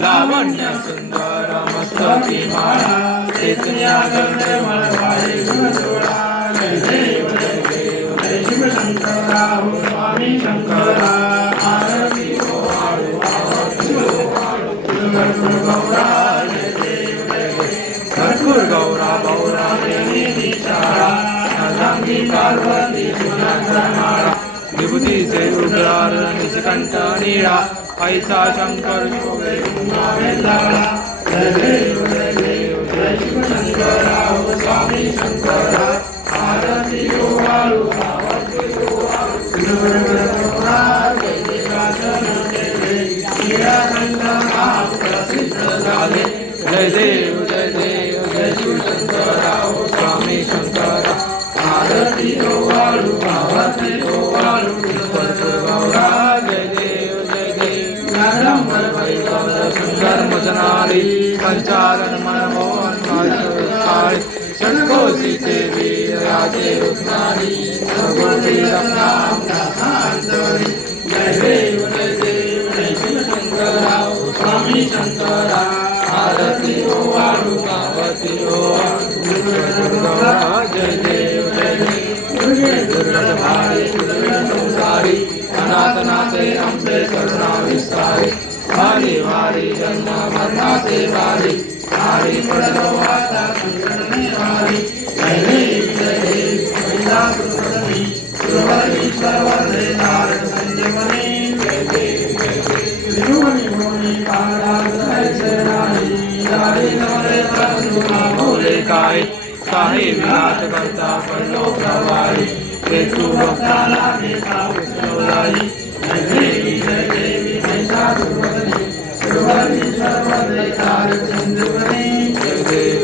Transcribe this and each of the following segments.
लावण्य सुंदर मस्तकी माळा तेतुया गगने मळवाळे गुणसोळा जय देव जय देव जय शिव शंकरा हो स्वामी शंकरा आरती हो आळू आरती हो आळू कर्पूर गौरा जय देव जय देव कर्पूर गौरा गौरा देवी निचारा नंदी पार्वती सुनंदन माळा विभूतीचे उद्गार निजकंठ नीळा ऐसा शंकर शोभे वेदाळा जय देव जय देव जय शिव शंकरा हो स्वामी शंकरा आरती हो आळू आरती हो आळू गौरा जय देवाचन जय देव नीळकंठ नाम प्रसिद्ध झाले जय देव जय देव जय शिव शंकरा हो स्वामी शंकरा आरती हो आळू आरती हो आळू गौरा जय देव जय देव नरंबर वैभव सुंदर मजनारी संचालन मनमोहन काळी षटकोशी देवी राजे रुद्राणी सर्वोपरी रत्नाम दासांतरी जय देव जय देव जय शिव शंकरा स्वामी शंकरा आरती हो आळू आरती हो गौरा जय देव जय देव दुर्गे दुर्गत भारी दुर्गत संसारी अनाथ नाथे आमचे करुणा विस्तारी वारी वारी जन्म मरणाचे वारी वारी पडलो आता संकटने वारी जय देव जय देव महिला सुरवरी सुरवरी सर्वदे नारद संजीवनी जय देव जय देव त्रिभुवनी भुवनी पारा जय नाही जारी नवरे प्रभु बोले काय काही विलास करता पडलो प्रवाही तेतु भक्ताला घेता उचलवलाई जय देवी महिषा सुरवरी सुरवरी सर्वदे तारक संजीवनी जय देव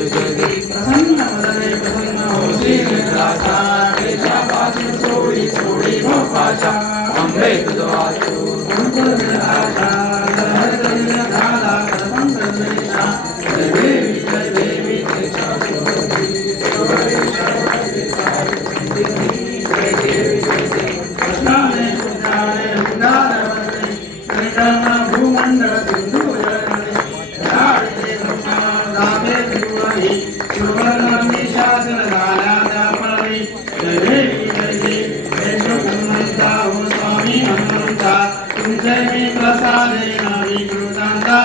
प्रसन्न वदने प्रसन्न होशी निराशा देशापासून सोडी सोडी भोपाशा अंबे तुझो वाचून गुरुकुल निराशा हरतली झाला प्रसन्न द्वेषा जय देवी देशा सुरवरी सुरवरी सर्वदे तारक संजीवनी जय देवी कृष्णाने शुद्धाने उदारवदने त्रिकर्ण भूमंडल सिंधु जलकणे झाडते ब्रह्मा दाबे त्रिभुवनी सुवर्णमि शासन झाला त्यापरी जय देवी जय शिव हनुमंता हो स्वामी हनुमंता तुमचे मी प्रसादे नावी कृतांता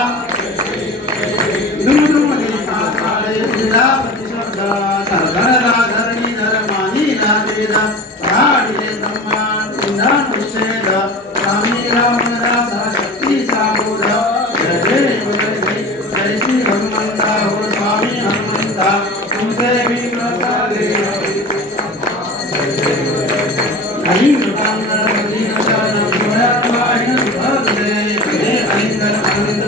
दुमदुमली काकाळे विदा प्रतिशब्दा सरधरला धरणी धर्मानी नावेदा राडीले ब्रह्मा इंद्रान विषेद स्वामी रामदासा शक्तीचा बोध जय देव जय श्री हनुमंता हो स्वामी हनुमंता तुमचे मी प्रसादे आई कृपांतर दीनशरण भोळ्यावाहिन भगदे तुझे ऐंगल आनंद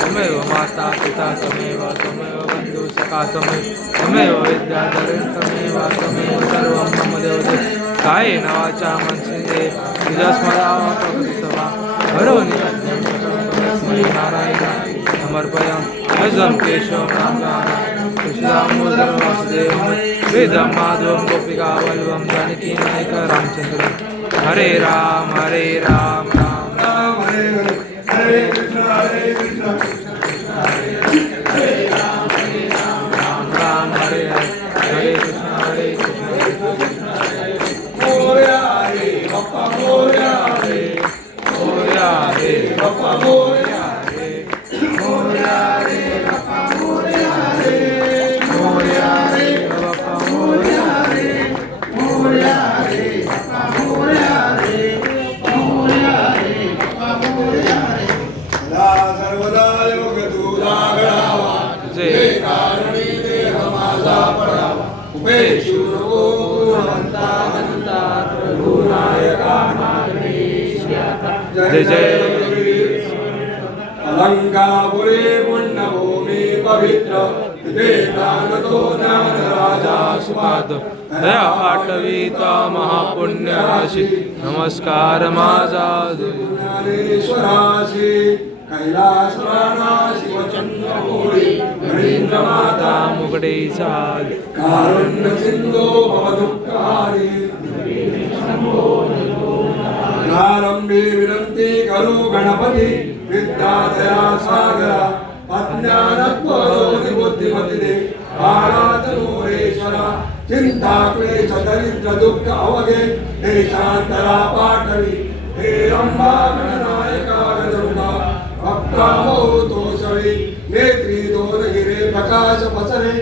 त्वमेव माता पिता त्वमेव बंधु सखा त्वमेव विद्याधर त्वमेव सर्वं मम देवते कायेन वाचा मनसेन्द्रिये तुझ्या स्मरावा प्रभुसभा भरोनि तस्मै नारायण समर्पयामि अजं केशवं रामनारायणं कृष्णदामोदरं वासुदेवं वेदं माधवं गोपिकावल्लभं जानकीनायकं रामचन्द्रं हरे राम हरे राम राम राम हरे हरे हरे कृष्ण कृष्ण कृष्ण हरे हरे राम राम हरे हरे हरे कृष्ण कृष्ण कृष्ण हरे मोरया रे बाप्पा मोरया रे मोरया रे बाप्पा मोरया मोरया रे बाप्पा मोरया रे मोरया रे बाप्पा मोरया रे मोरया रे बाप्पा मोरया रे मोरया रे बाप्पा मोरया रे सदा सर्वदा योग तुझा घडावा तुझे कारणी देह माझा पडावा उपेक्षू नको गुणवंता म्हणता गुरुनायका जय जय अलंकापुरे पुण्यभूमी पवित्र तिथे दानतो ज्ञान राजा सुपाद दया आठवीता महापुण्य राशी नमस्कार माझा ज्ञानेश्वराशी कैलासराणा शिवचंद्रमौळी गणेंद्र माता मुगडेचा कारुण्य सिंधो भवदुःखहारी प्रारंभी विनंती करू गणपती विद्यादया सागरा अज्ञानत्वरोधि बुद्धिमती बाळातनूरेश्वरा चिंता क्लेश दरिद्र दुःख अवघे देशांतरा पाठवी हे अंबा गणनायका गजमुखा भक्तामो तोषवी नेत्री दोन हिरे प्रकाश पसरे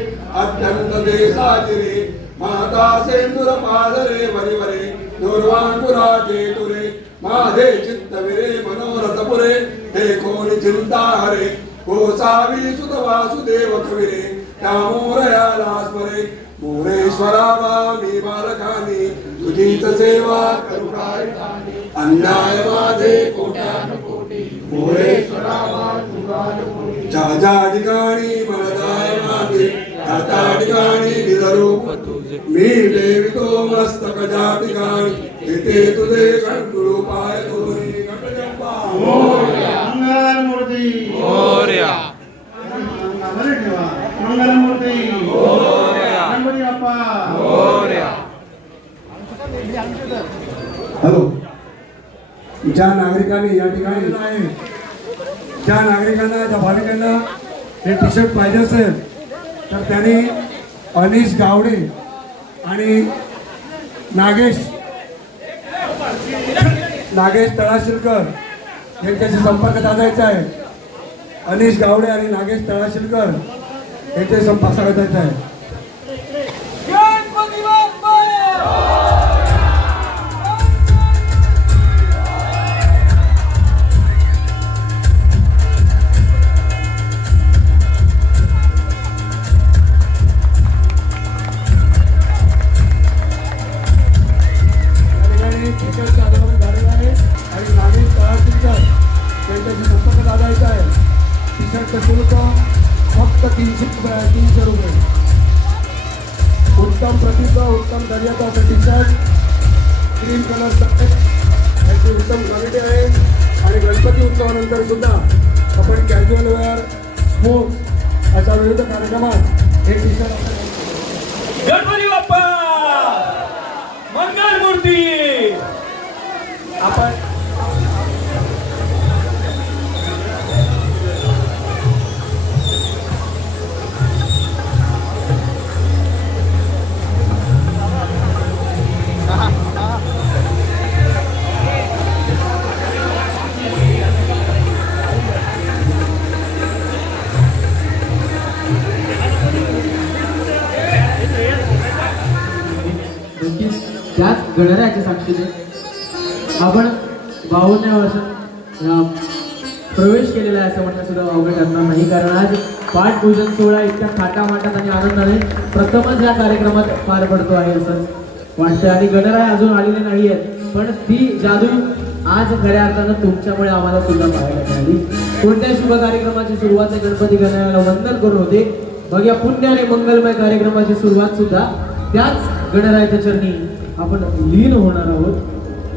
अत्यंत देशाचिरे माता सेंदुर पादरे वरिवरे दुर्वांकुराचे तुरे माझे चित्त विरे मनोरथ पुरे देखोनि चिंता हरे गोसावी सुत वासुदेव कविरे त्या मोरयाला स्मरे मोरेश्वरा मी बालकानी तुझीच सेवा करू काय अन्याय माझे कोट्यानुकोटी मोरेश्वरा ज्या ठिकाणी मनदाय माते त्या ठिकाणी निधरूप तुझे मी देवितो मस्तक ज्या ठिकाणी तिथे तुझे कंठुळू पाय धोरी गणजंबा मंगलमूर्ती मोरया मंगलमूर्ती मोरया गणपती बाप्पा मोरया हॅलो ज्या नागरिकांनी या ठिकाणी ज्या नागरिकांना ज्या भाविकांना हे टी शर्ट पाहिजे असेल तर त्यांनी अनिश गावडे आणि नागेश तळाशिलकर यांच्याशी संपर्क साधायचा आहे. अनिश गावडे आणि नागेश तळाशिलकर यांचे संपर्क साधायचा आहे. टीशर्टचं आंदोलन झालेलं आहे आणि नागेश तळाशिलकर त्यांच्याशी संपर्क साधायचा आहे. टी-शर्टचं शुल्क फक्त 300 रुपये. उत्तम प्रतिभा उत्तम दर्जाचं असं टी-शर्ट क्रीम कलर याची उत्तम क्वालिटी आहे आणि गणपती उत्सवानंतर सुद्धा आपण कॅज्युअल वेअर स्पोर्ट्स अशा विविध कार्यक्रमात हे टी-शर्ट गणपती बाप्पा मंगलमूर्ती आपण त्याच गणरायाच्या साक्षीने आपण 52व्या वर्षात प्रवेश केलेला आहे असं म्हणणं सुद्धा अवघड ठरणार नाही. कारण आज पाठपूजन सोहळा इतक्या थाटामाटात आणि आनंदाने प्रथमच या कार्यक्रमात पार पडतो आहे असं वाटतं. आणि गणराय अजून आलेले नाही आहेत पण ती जादू आज खऱ्या अर्थानं तुमच्यामुळे आम्हाला सुद्धा पाहायला मिळाली. कोणत्या शुभ कार्यक्रमाची सुरुवात गणपती गणरायाला वंदन करून होते. मग या पुण्य आणि मंगलमय कार्यक्रमाची सुरुवात सुद्धा त्याच गणरायाच्या चरणी आपण लीन होणार आहोत.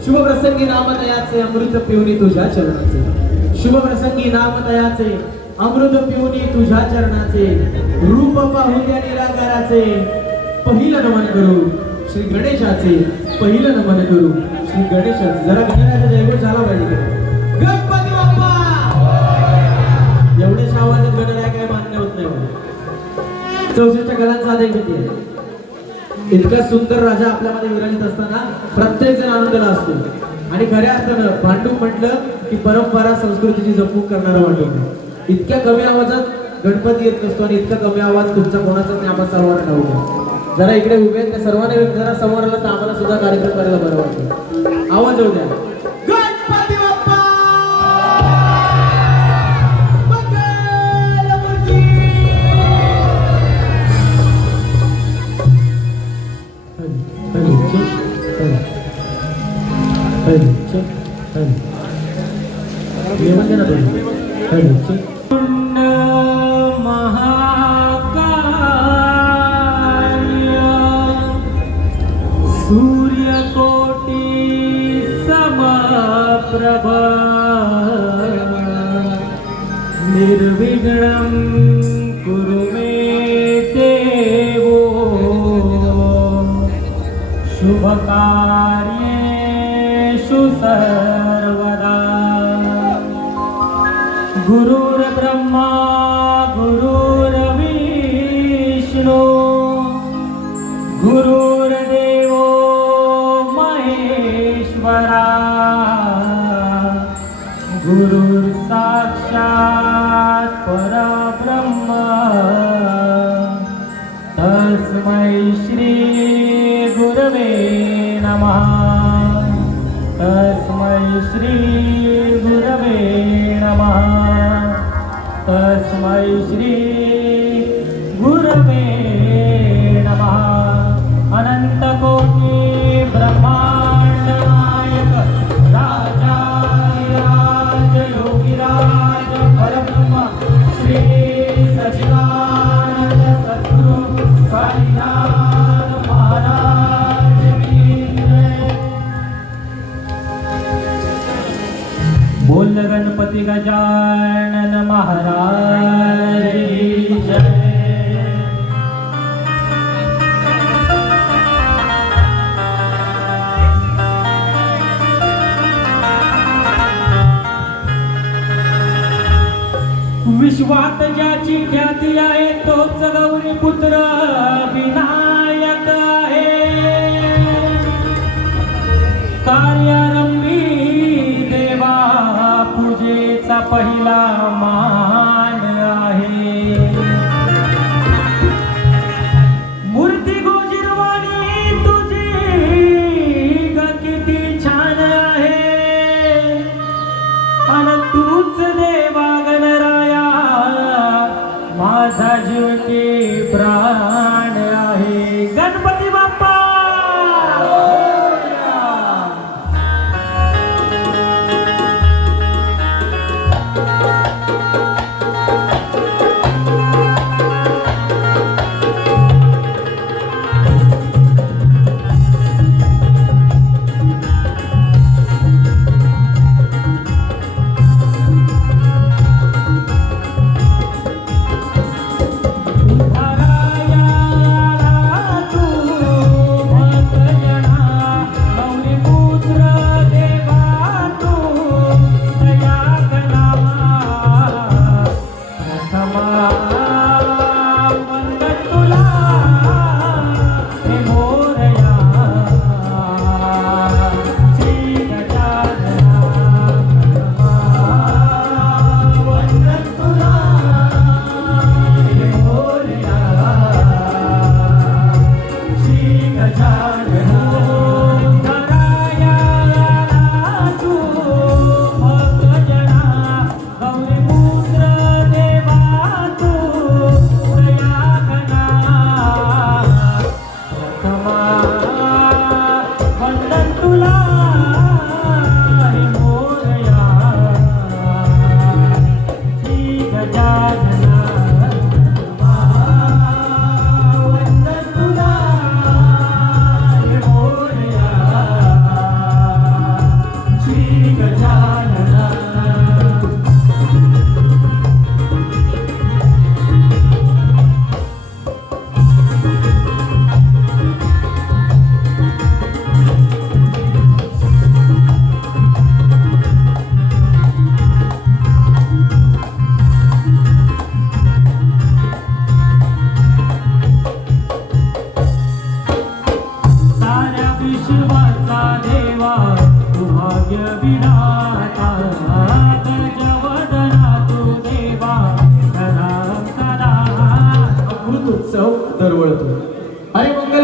शुभ प्रसंगी नामदयाचे अमृत पिऊनी तुझ्या चरणाचे. शुभ प्रसंगी नामदयाचे अमृत पिऊनी तुझ्या चरणाचे. रूप पाहून त्या निराकाराचे पहिलं नमन करू. श्री गणेशाचे पहिलं नमन करू. श्री गणेश जरा गणरायाचा जयघोष झाला पाहिजे. गणपती बाप्पा एवढ्या आवाजात गणराया काय मान्य होत नाही मला. 64 कलांचा आदेश किती आहे. इतका सुंदर राजा आपल्यामध्ये विराजित असताना प्रत्येक जण आनंदाला असतो. आणि खऱ्या अर्थानं भांडूप म्हटलं की परंपरा संस्कृतीची जपणूक करणारा भांडूप. इतक्या कमी आवाजात गणपती येत नसतो आणि इतका कमी आवाज तुमचा कोणाचाच नाही. आपण सर्वांना नव्हतं. जरा इकडे उभे आहेत त्या सर्वांना जरा समोर आलं तर आम्हाला सुद्धा कार्यक्रम करायला बरं वाटतं. आवाज येऊ द्या. गणपती बाप्पा मंगलमूर्ती. सूर्यकोटि समप्रभ निर्विघ्नं कुरु मे देवो शुभकार्येषु सर्वदा. गुरुर्ब्रह्मा गुरुर्विष्णु गुरुर्देवो महेश्वरा गुरुर् साक्षात् परब्रह्म तस्मै श्री गुरवे नमः. तस्मै श्री गुरवे नमः. तस्मै श्री गुरवे नमः. अनंतकोटि ब्रह्मांड नायक राजाधिराज योगिराज परब्रह्म श्री सच्चिदानंद सद्गुरु साईनाथ महाराज की जय. बोल गणपती गजानन महाराज की जय. विश्वात ज्याची ख्याती आहे तोच गौरी पुत्र विनायक आहे. कार्यारंभी देवा पूजेचा पहिला मान आहे. मूर्ती गोजिरवाणी तुझी ग किती छान आहे. आणि तूच देवा गणराया माझा जीव के प्राण आहे. गणपती बाप्पा उभाराया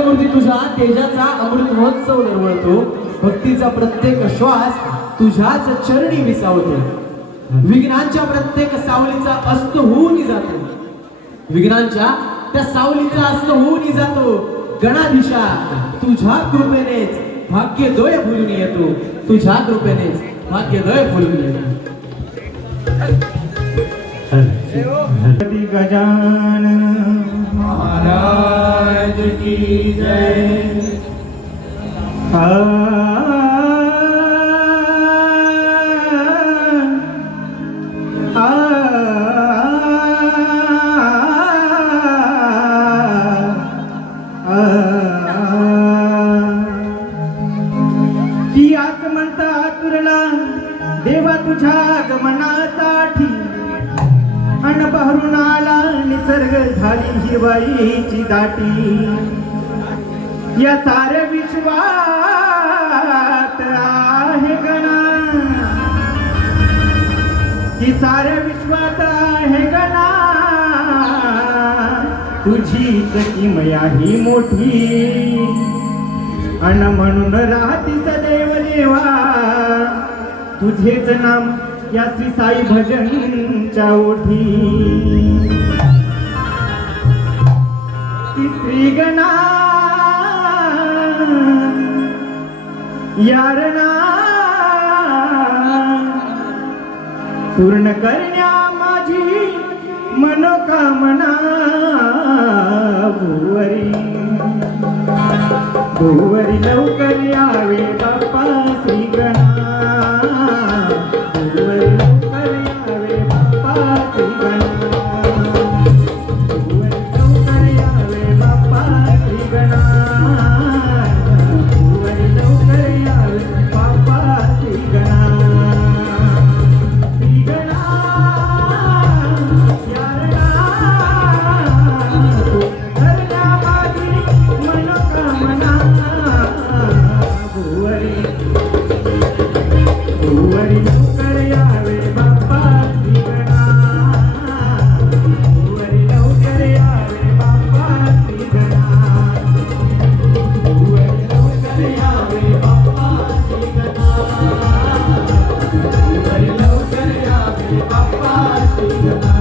मंगलमूर्ती तुझ्या तेजाचा अमृत महोत्सव दरवळतो. भक्तीचा प्रत्येक श्वास तुझ्याच चरणी विसावतो. विघ्नांच्या प्रत्येक सावलीचा अस्त होऊन जातो. विघ्नांच्या त्या सावलीचा अस्त होऊन जातो. गणाधीशा तुझ्या कृपेनेच भाग्योदय फुलून येतो. तुझ्या कृपेनेच भाग्योदय फुलून येतो. गणपती गजानन महाराज की जय. ती आज म्हणता आतुरला देवा तुझ्या आगमनासाठी. अन बहरून आला निसर्ग झाली हिरवाईची दाटी. या साऱ्या विश्वात आहे गणा. ही साऱ्या विश्वात आहे गणा. तुझीच किमया ही मोठी. अन म्हणून राहती सदैव देवा तुझेच नाम या श्री साई भजनच्या ओठी. तिसरी गणा यारणा पूर्ण करण्या माझी मनोकामना. भुवरी भुवरी लवकर यावे बाप्पा श्री गणा. भुवरी लवकर यावे बाप्पा श्री गणा. भुवरी लवकर यावे बाप्पा श्री गणा. भुवरी लवकर यावे बाप्पा श्री गणा. श्री गणा यारणा धरण्या माझी मनोकामना. भुवरी भुवरी लवकर यावे बाप्पा श्री गणा. भुवरी लवकर यावे बाप्पा श्री गणा. भुवरी लवकर यावे बाप्पा श्री गणा. भुवरी लवकर यावे बाप्पा श्री गणा.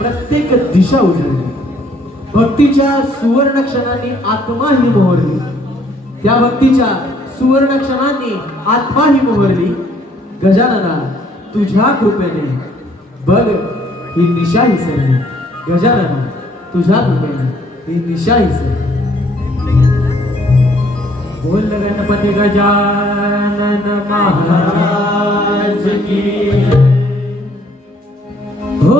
प्रत्येक दिशा उजळली. भक्तीच्या सुवर्ण क्षणांनी आत्मा ही मोहरली. त्या भक्तीच्या सुवर्ण क्षणांनी आत्मा ही मोहरली. गजानना तुझ्या कृपेने बघ ही निशा ही सरली. गजानना तुझ्या कृपेने ही निशा ही सरली. बोल गणपती गजानन महाराज की हो.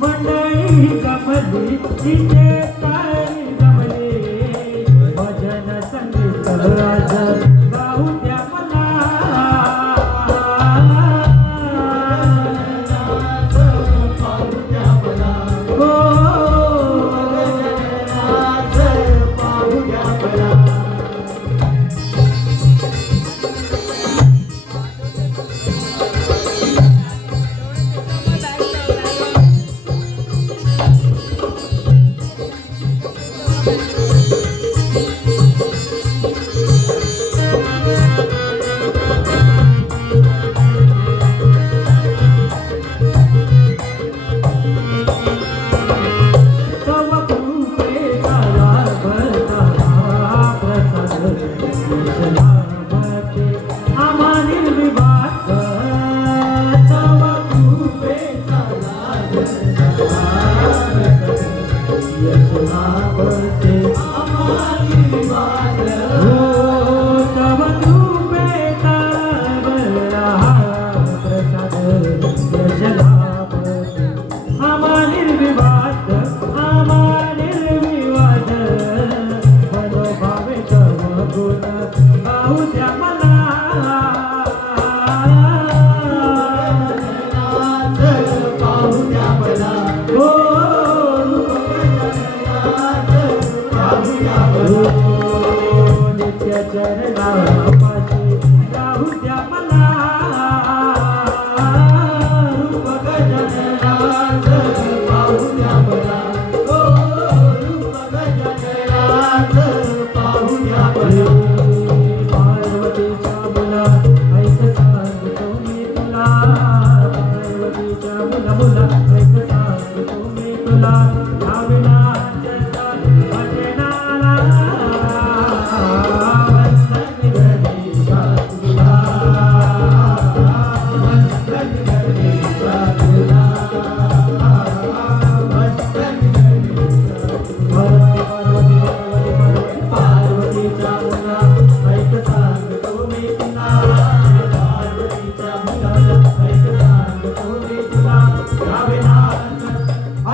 मंडळी जमली इथे काय जमले भजन संगीत आज गाऊ द्या मला हो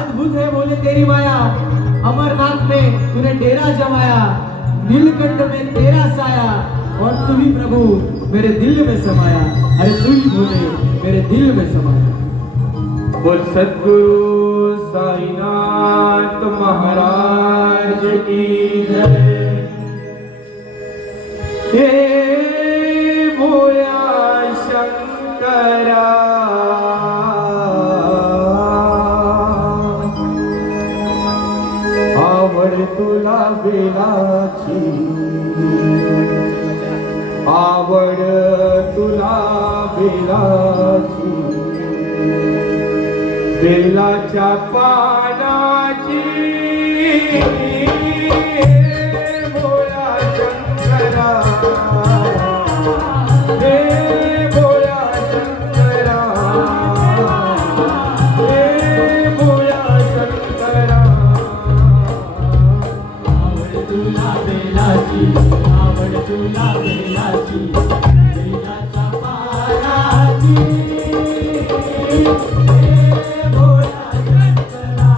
अद्भुत है बोले तेरी माया अमरनाथ में तूने डेरा जमाया नीलकंठ में तेरा साया और तू ही प्रभु मेरे दिल में समाया अरे तू ही बोले मेरे दिल में समाया बोल सद्गुरु साईनाथ महाराज की जय। हे भोला शंकरा आवड तुला बेलाची आवड तुला बेलाची बेलाच्या पानाची भोळा शंकरा हे भोळा शंकरा हे भोळा शंकरा आवड तुला बेलाची आवड तुला बेलाची बेलाच्या पानाची भोळा शंकरा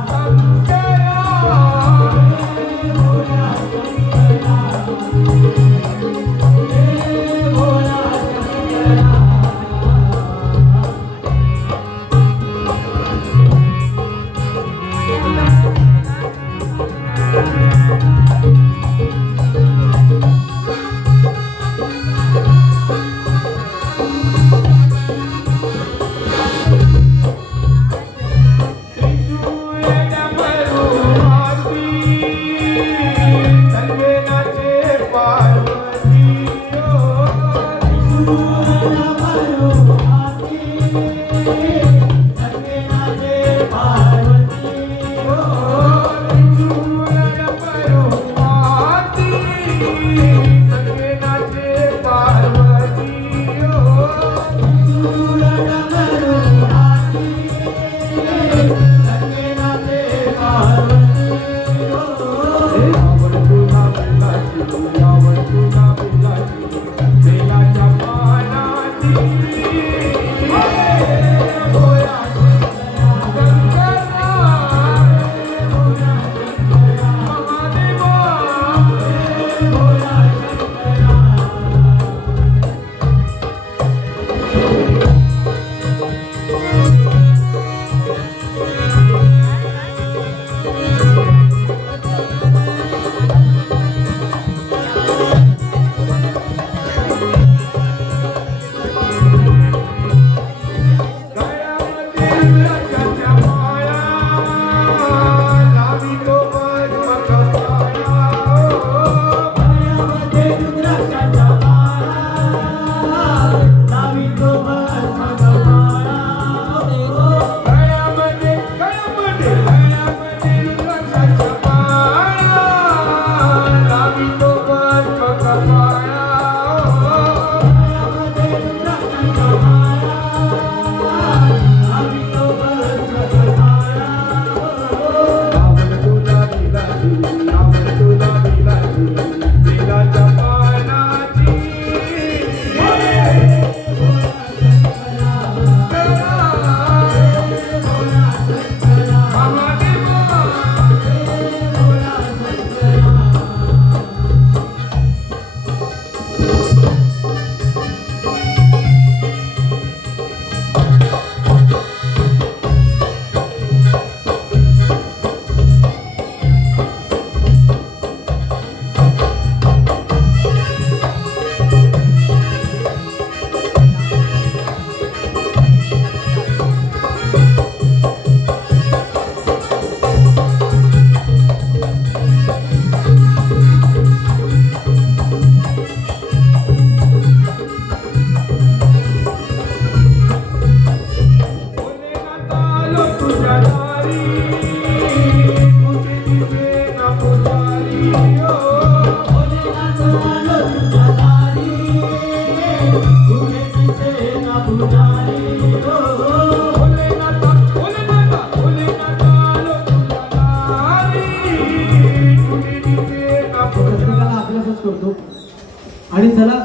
आणि चला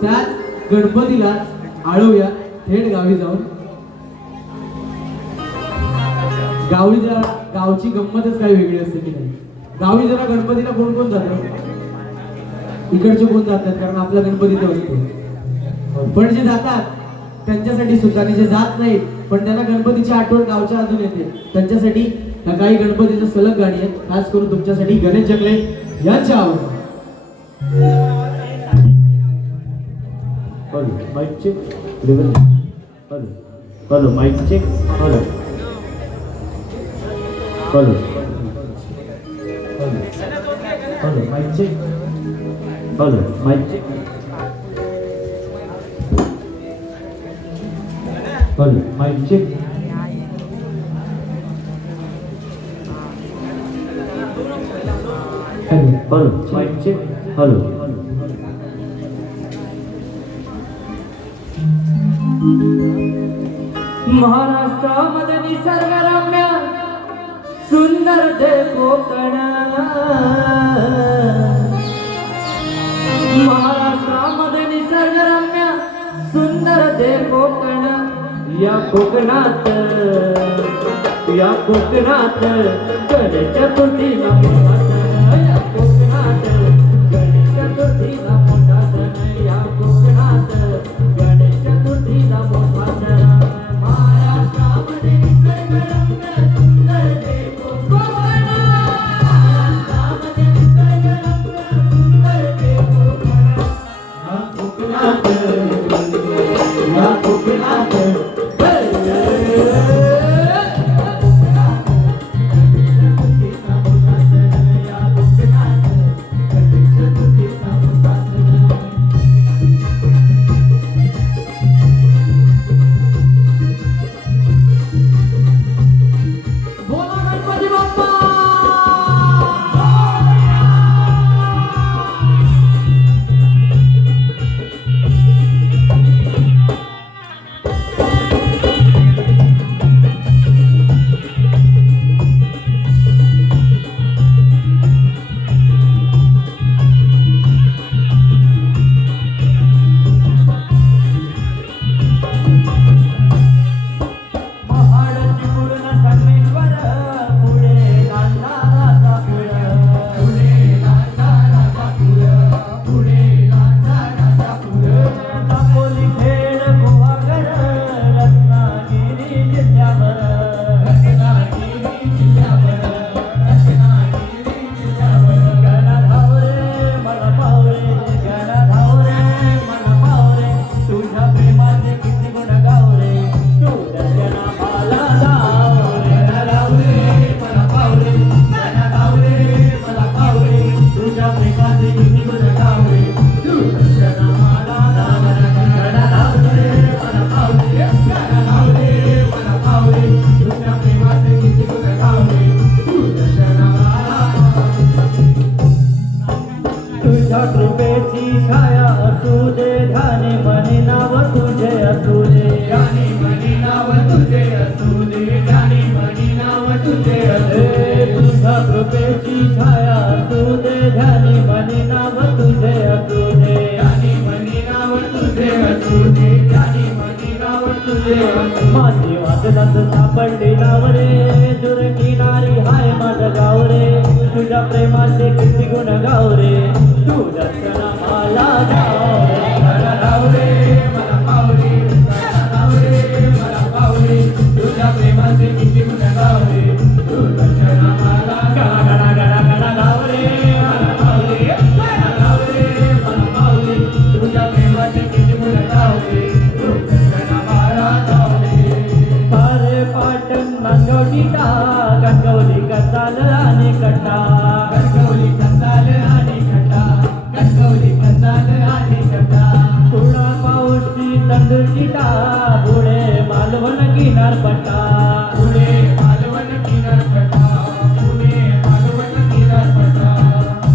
त्याच गणपतीला आळवूया थेट गावी जाऊन. गावची गंमतच काही वेगळी असते की नाही. गावी जरा गणपतीला कोण कोण जातं, इकडचे कोण जातात कारण आपला गणपती तो असतो. पण जे जातात त्यांच्यासाठी सुद्धा आणि जे जात नाहीत पण त्यांना गणपतीची आठवण गावच्या अजून येते त्यांच्यासाठी ह्या काही गणपतीच्या सलग गाणी आहेत. खास करून तुमच्यासाठी गणेश जंगले यांच्या आवड. Mike check hello mike check hello mike check hello mike check hello mike check hello mike check hello. महाराष्ट्रामध्ये निसर्गरम्य सुंदर ते कोकण, महाराष्ट्रामध्ये निसर्गरम्य सुंदर ते कोकण. या कोकणात गणेश चतुर्थीला मोठा सण, या कोकणात गणेश चतुर्थीला मोठा सण, या कोकणात गणेश चतुर्थीला मोठा सण. महाराष्ट्रामध्ये निसर्गरम्य सुंदर ते कोकण, महाराष्ट्रामध्ये निसर्गरम्य सुंदर ते कोकण. या कोकणात माझी वादनात सापडली नावरे, दूर किनारी हाय माझं गाव रे, तुझ्या प्रेमाचे किती गुण गाव रे, तू दर्शना मला जाव रे, मला पावरे, मला पावरे, तुझ्या प्रेमाचे किती गुण गाव रे, तू दर्शना मला गाव रे, मला पावरे, मला पावरे, तुझ्या प्रेमाचे किती गुण गाव रे. गणगौली कंसाल आणि कट्टा, गणगौली कंसाल आणि कट्टा, गणगौली कंसाल आणि कट्टा, पुढा पाऊसची तंदूरचिटा, पुढे मालवण किनारपट्टा, पुढे मालवण किनारपट्टा, पुढे मालवण किनारपट्टा.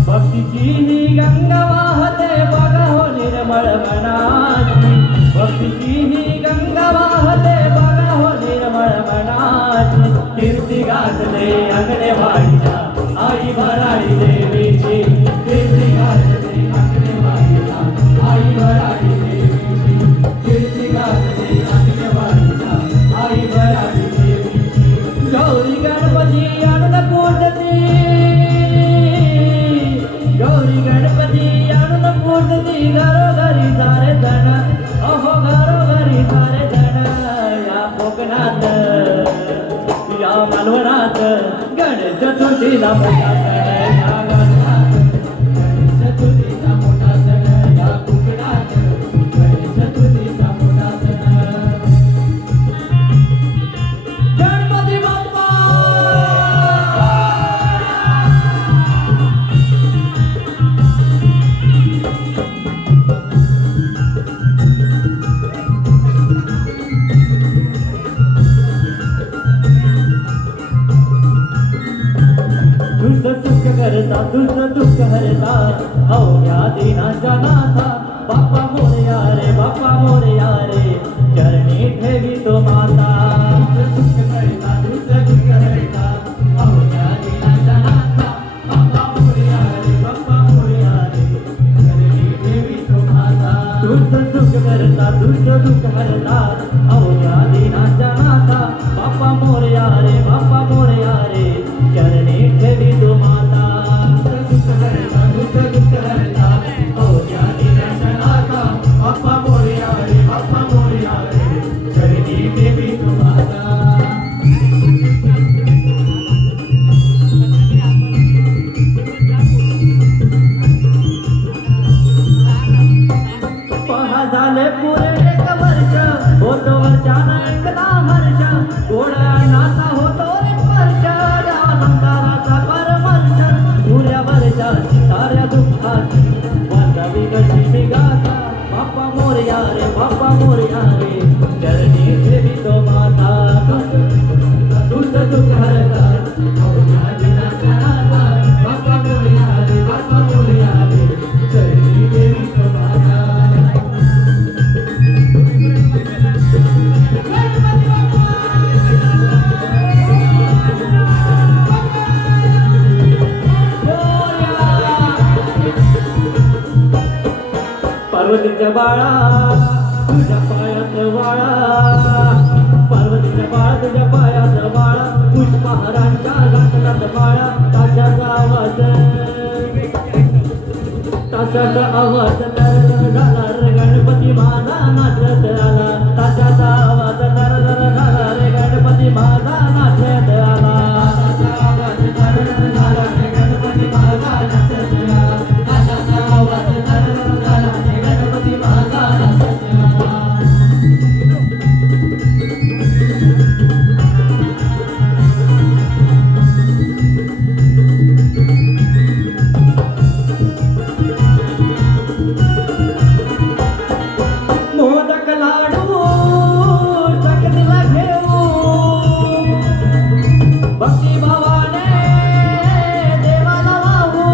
भक्तीची ही गंगा वाहते बघा हो निर्मळ मनाची, भक्तीची ही गंगा वाहते बघा हो निर्मळ मनाची. कीर्ती गाजले अंगणे वाढीला आई भराडी देवीची, कीर्ती गाजले अंगणे वाढीला आई गौरी गणपती आणून पूजती गौरी गणपती आणून पूजती घरोघरी सारे जण अहो घरोघरी सारे जण या कोकणात या मालवणात गणेश चतुर्थीला मोठा सण या कोकणात गणेश चतुर्थीचा मोठा सण या कोकणात गणेश चतुर्थीचा मोठा सण गणपती बाप्पा दुष्ट सुख करता दुष्ट दुःख हरता अवघ्या दिनाच्या नाथा बाप्पा मोरया रे बाप्पा मोरया रे चरणी ठेवी तो माता दुष्ट सुख करता दुष्ट दुःख हरता अवघ्या दिनाच्या नाथा बाप्पा मोरया रे बाप्पा मोरया रे चरणी ठेवी तो माता दुष्ट सुख करता दुष्ट दुःख हरता अवघ्या दिनाच्या नाथा बाप्पा मोरया रे बाप्पा मोरया रे चरणी ठेवी तो माता दुष्ट हरता दुष्ट दुःख हरता अवघ्या दिनाच्या नाथा बाप्पा मोरया रे बाप्पा मोरया रे चरणी ठेवी तो माता पहा झाले पुरे एक वर्ष होतो वर्षानं ऐकला हर्ष गोळा नाता होतो रे स्पर्श आनंदाचा परमर्श पुऱ्या वर्षाची साऱ्या दुःखाची वाचावी कशी मी गाथा बाप्पा मोरया रे बाप्पा मोरया रे चरणी ठेवी तो माता दुष्ट दुःख हरता अवघ्या दिनाच्या नाथा बाप्पा मोरया रे बाप्पा मोरया रे चरणी ठेवी तो माता पार्वतीच्या बाळा तुझ्या पायात वाळा पार्वतीच्या बाळा तुझ्या पायात वाळा पुष्पहारांच्या घातलात बाळा ताशाचा आवाज तर झाला रे गणपती माझा नाचत आला ताशाचा आवाज तर झाला रे गणपती माझा नाचत आला ताशाचा आवाज तर झाला रे गणपती माझा नाचत आला ताशाचा आवाज तर झाला रे गणपती माझा नाचत आला मोदक लाडू सकलीला घेऊ भक्ती भावाने देवाला वाहू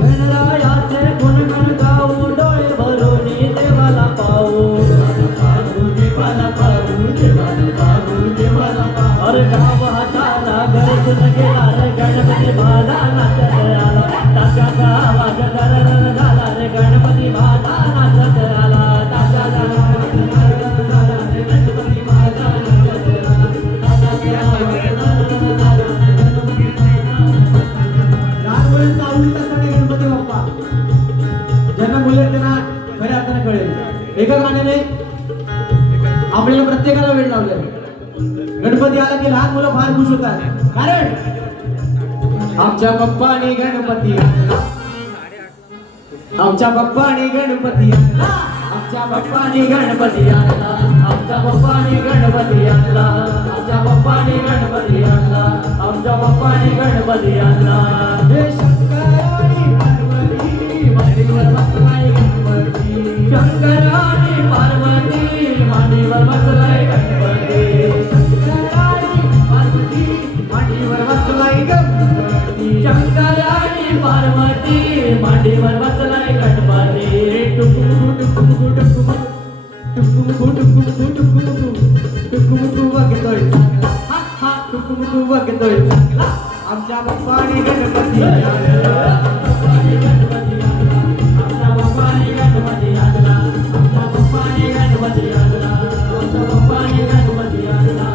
गणरायाचे गुणगण गाऊ डोळे भरून देवाला पाहू देवाला पाहू देवाला पाहू देवाला पाहू अरे गाव हाताला गरजून गेला रे गणपती माझा नाचत आला ताशाचा आवाज दर झाला रे गणपती माझा नाचत आला ताशाचा आवाज दर झाला रे गणपती माझा नाचत आला ताशाचा आवाज दर झाला रे गणपती लहान मुलांचा आवडीचा सण आहे गणपती बाप्पा ज्यांना मुले त्यांना खऱ्या अर्थाने कळेल एका गाण्याने आपल्याला प्रत्येकाला वेळ लावलाय गणपती आला की लहान मुलं फार खुश होतात कारण आमच्या बाप्पाने गणपती आणला आमच्या बाप्पाने गणपती आणला आमच्या बाप्पाने गणपती आणला आमच्या बाप्पाने गणपती आणला आमच्या बाप्पाने गणपती आणला आमच्या बाप्पाने गणपती आणला हे शंकर आणि पार्वती मांडीवर बसलाय गणपती शंकर आणि पार्वती मांडीवर बसलाय गणपती शंकर आणि पार्वती मांडीवर बसलाय गणपती शंकर आणि पार्वती मांडीवर बसलाय गणपती टुकु टुकु टुकु टुकु टुकु टुकु टुकु बघतोय चांगला हा हा टुकु बघतोय चांगला आमच्या बाप्पाने गणपती आणला बाप्पाने गणपती आणला आमच्या बाप्पाने गणपती आणला आमच्या बाप्पाने गणपती आणला आमच्या बाप्पाने गणपती आणला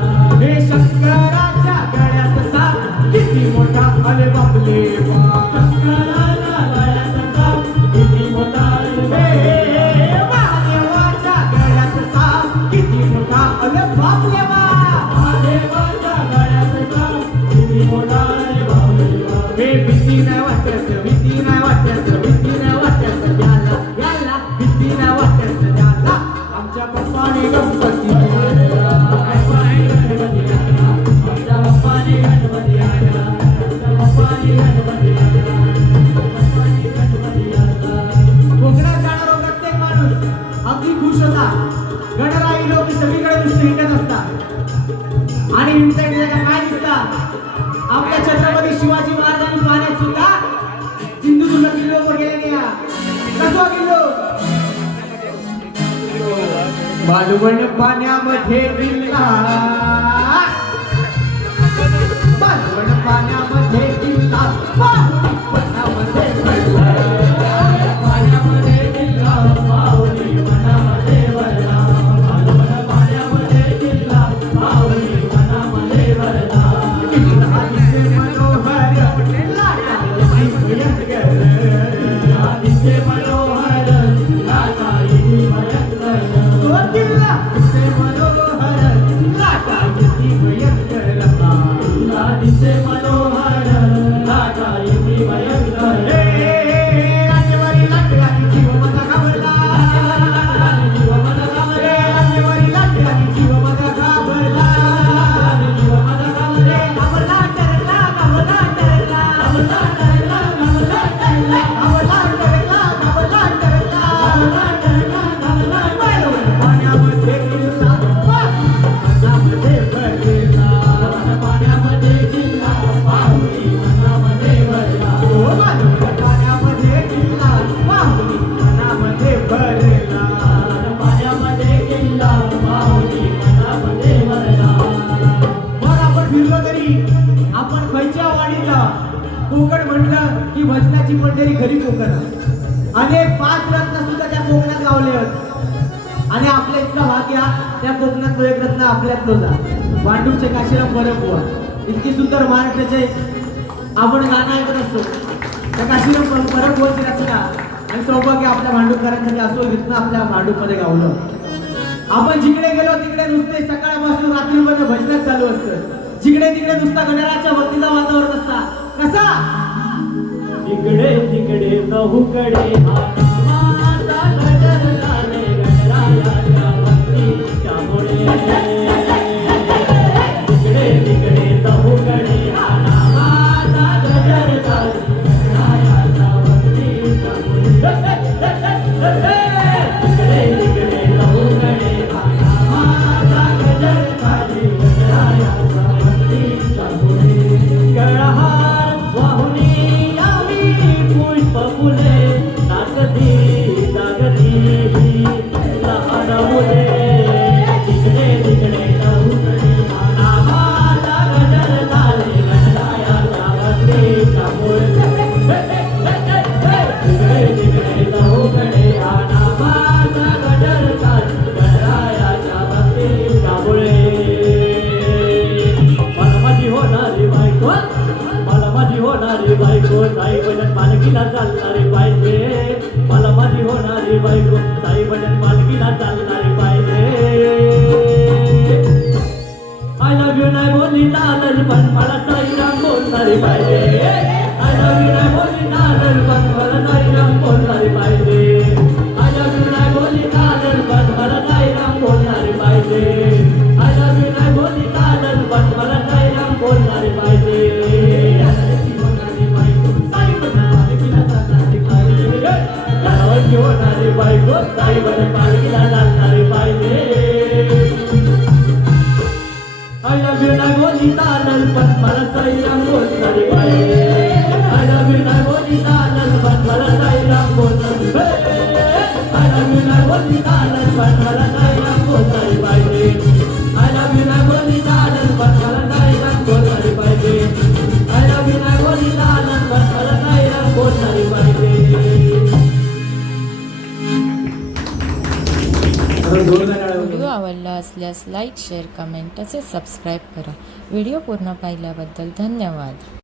त्याचा काय दिसता आपल्या छत्रपती शिवाजी महाराजांनी पाण्यात सुद्धा सिंधुदुर्ग किल्ल्यावर गेले नाही कसं किल्लो बालवण पाण्यामध्ये किल्ला बालवण पाण्यामध्ये किल्ला पाण्यामध्ये पाण्यामध्ये किल्ला माऊली मनामध्ये वरला बालवण पाण्यामध्ये किल्ला माऊली मनामध्ये वरला किल्ला दिसे मनोहर लाटा भयंकर दिसे मनोहर लाटा भयंकर किल्ला दिसे मनोहर लाटा भयंकर किल्ला दिसे मनोहर लाटा भयंकर राजवारी लाटला जीव माझा घाबरला जीव माझा घाबरला राजवारी लाटला जीव माझा घाबरला जीव माझा घाबरला घाबरला डरला घाबरला डरला घाबरला डरला घाबरला डरला घाबरला डरला घाबरला डरला घाबरला डरला घाबरला बालवण पाण्यामध्ये किल्ला मनामध्ये भरला पाण्यामध्ये किल्ला माऊली मनामध्ये भरला ओ बालवण पाण्यामध्ये किल्ला माऊली मनामध्ये भरला पाण्यामध्ये किल्ला माऊली मनामध्ये भरला मग आपण फिरलो तरी आपण खयच्या वाडीला कोकण म्हटलं की भजनाची मंडळी घरी कोकण अनेक 5 रत्न सुद्धा त्या कोकणात गावले आहेत आणि आपल्या इतका भाग्य त्या कोकणात एक रत्न आपल्यातलं जा भांडूपचे काशीराम परब बुवा इतकी सुंदर महाराष्ट्राचे आपण गाणं ऐकत असतो त्या काशीराम परब बुवाची रचना आणि सौभाग्य आपल्या भांडूपकरांसाठी असो इथनं आपल्या भांडूपमध्ये गावलं आपण जिकडे गेलो तिकडे नुसते सकाळपासून रात्रीपर्यंत भजनच चालू असतं जिकडे तिकडे नुसता गणराच्या भक्तीचा वातावरण असता कसा तिकडे तिकडे चहूकडे माझा गजर झाले गणरायाच्या भक्तीच्यामुळे तिकडे तिकडे चहूकडे माझा गजर झाले गणरायाच्या भक्तीच्यामुळे तिकडे तिकडे चहूकडे माझा गजर झाले गणरायाच्या भक्तीच्यामुळे गळहार वाहुनी यावी पुष्प फुले नागती नागती लहान मुले तिकडे तिकडे चहूकडे माझा गजर झाले गणरायाच्या भक्तीच्यामुळे तिकडे तिकडे चहूकडे माझा गजर झाले गणरायाच्या भक्तीच्यामुळे मला माझी होणारी बायको मला माझी होणारी बायको साई भजन मालकीला चालणारी पाहिजे मला माझी होणारी बायको साई भजन मालकीला चालणारी पाहिजे आय लव्ह यू नाही बोलली चालेल पण मला साईराम बोलणारी पाहिजे आय लव्ह यू नाही बोलली चालेल पण मला साईराम बोलणारी पाहिजे आय लव्ह यू नाही बोलली चालेल पण मला साईराम बोलणारी पाहिजे आय लव्ह यू नाही बोलली चालेल पण मला साईराम बोलणारी पाहिजे होणारी बायको साई भजन मालकीला चालणारी पाहिजे आय लव्ह यू नाही बोलली चालेल पण मला साईराम बोलणारी पाहिजे आय लव्ह यू नाही बोलली चालेल पण मला साईराम बोलणारी पाहिजे आय लव्ह यू नाही बोलली चालेल पण मला साईराम बोलणारी पाहिजे आय लव्ह यू नाही बोलली चालेल पण मला साईराम बोलणारी पाहिजे आय लव्ह यू नाही बोलली चालेल पण मला साईराम बोलणारी पाहिजे व्हिडिओ आवडला असल्यास लाईक शेअर कमेंट तसेच सबस्क्राईब करा व्हिडिओ पूर्ण पाहिल्याबद्दल धन्यवाद.